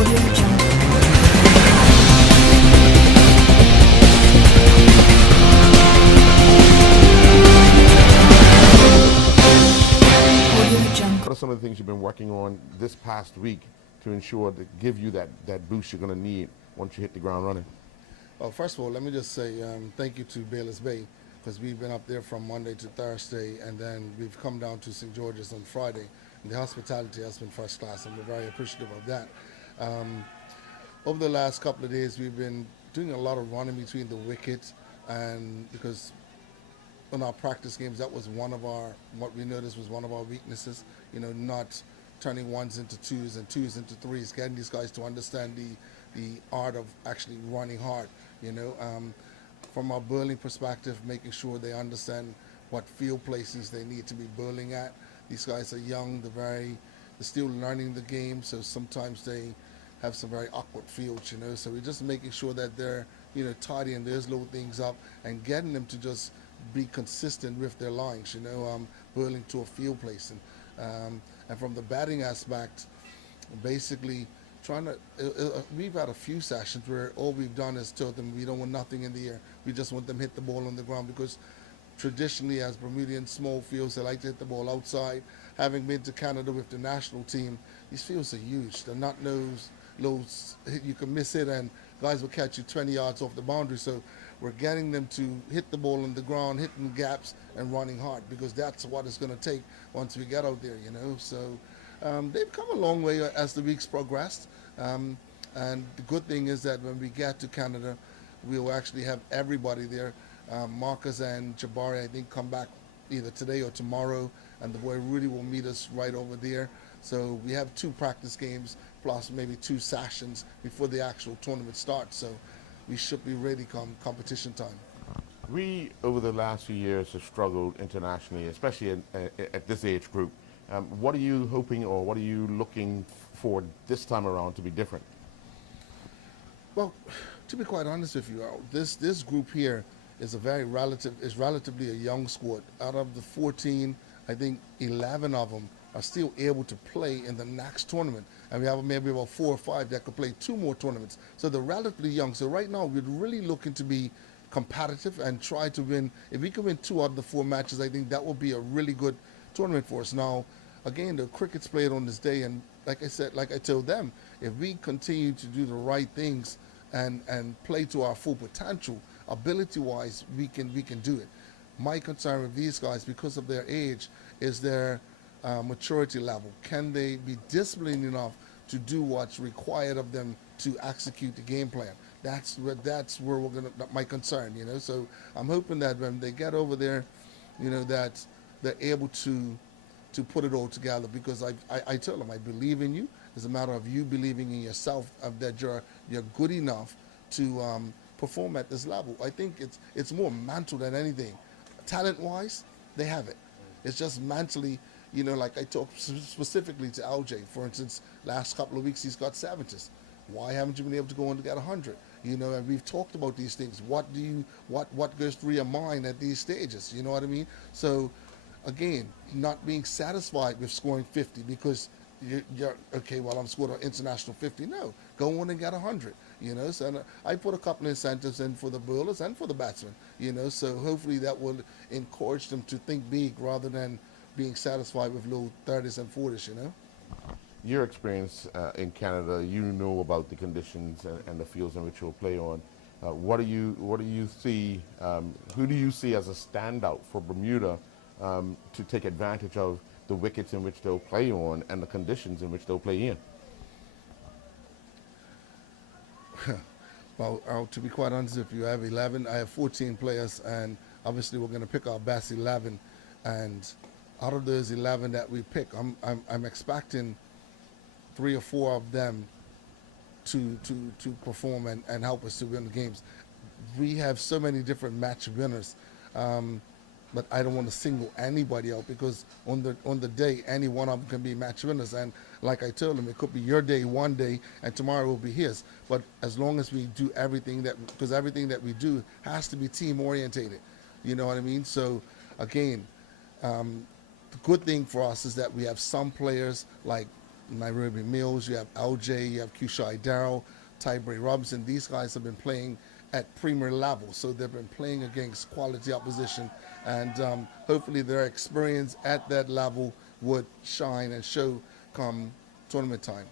What are some of the things you've been working on this past week to ensure to give you that boost you're going to need once you hit the ground running? Well, first of all, let me just say thank you to Bayless Bay because we've been up there from Monday to Thursday, and then we've come down to St. George's on Friday. And the hospitality has been first class, and we're very appreciative of that. Over the last couple of days, we've been doing a lot of running between the wickets, and because in our practice games, that was what we noticed was one of our weaknesses, not turning ones into twos and twos into threes, getting these guys to understand the art of actually running hard, from our bowling perspective, making sure they understand what field places they need to be bowling at. These guys are young, they're still learning the game, so sometimes they have some very awkward fields, so we're just making sure that they're, tidying those little things up and getting them to just be consistent with their lines, bowling to a field place. And from the batting aspect, basically we've had a few sessions where all we've done is told them we don't want nothing in the air. We just want them to hit the ball on the ground because traditionally as Bermudian small fields, they like to hit the ball outside. Having been to Canada with the national team, these fields are huge. They're not those you can miss it and guys will catch you 20 yards off the boundary. So we're getting them to hit the ball on the ground, hitting gaps and running hard because that's what it's going to take once we get out there, So they've come a long way as the weeks progressed. And the good thing is that when we get to Canada, we'll actually have everybody there. Marcus and Jabari, I think, come back either today or tomorrow, and the boy Rudy will meet us right over there. So we have 2 practice games plus maybe 2 sessions before the actual tournament starts. So we should be ready come competition time. We, over the last few years, have struggled internationally, especially at this age group. What are you hoping or what are you looking for this time around to be different? Well, to be quite honest with you, this group here is relatively a young squad. Out of the 14, I think 11 of them are still able to play in the next tournament. And we have maybe about 4 or 5 that could play 2 more tournaments. So they're relatively young. So right now we're really looking to be competitive and try to win. If we can win 2 out of the 4 matches, I think that would be a really good tournament for us. Now, again, the cricket's played on this day, and like I told them, if we continue to do the right things and play to our full potential, ability-wise, we can do it. My concern with these guys, because of their age, is their maturity level. Can they be disciplined enough to do what's required of them to execute the game plan? That's where we're gonna. My concern, So I'm hoping that when they get over there, that they're able to put it all together. Because I tell them I believe in you. It's a matter of you believing in yourself, that you're good enough to perform at this level. I think it's more mental than anything. Talent-wise, they have it. It's just mentally. Like I talked specifically to LJ, for instance, last couple of weeks he's got 70s. Why haven't you been able to go on to get 100? And we've talked about these things. What goes through your mind at these stages? You know what I mean? So, again, not being satisfied with scoring 50 because you're okay. Well, I'm scored an international 50. No, go on and get 100. So I put a couple of incentives in for the bowlers and for the batsmen. So hopefully that will encourage them to think big rather than being satisfied with low 30s and 40s, Your experience in Canada, you know about the conditions and the fields in which you'll play on. What do you see? Who do you see as a standout for Bermuda to take advantage of the wickets in which they'll play on and the conditions in which they'll play in? Well, to be quite honest, if you have 11, I have 14 players, and obviously we're going to pick our best 11, and out of those 11 that we pick, I'm expecting 3 or 4 of them to perform and help us to win the games. We have so many different match winners, but I don't want to single anybody out because on the day, any one of them can be match winners. And like I told them, it could be your day one day, and tomorrow will be his. But as long as we do everything because everything that we do has to be team orientated. You know what I mean? So again, the good thing for us is that we have some players like Nairobi Mills, you have LJ, you have Kushai Darrow, Tybray Robinson. These guys have been playing at premier level, so they've been playing against quality opposition, and hopefully their experience at that level would shine and show come tournament time.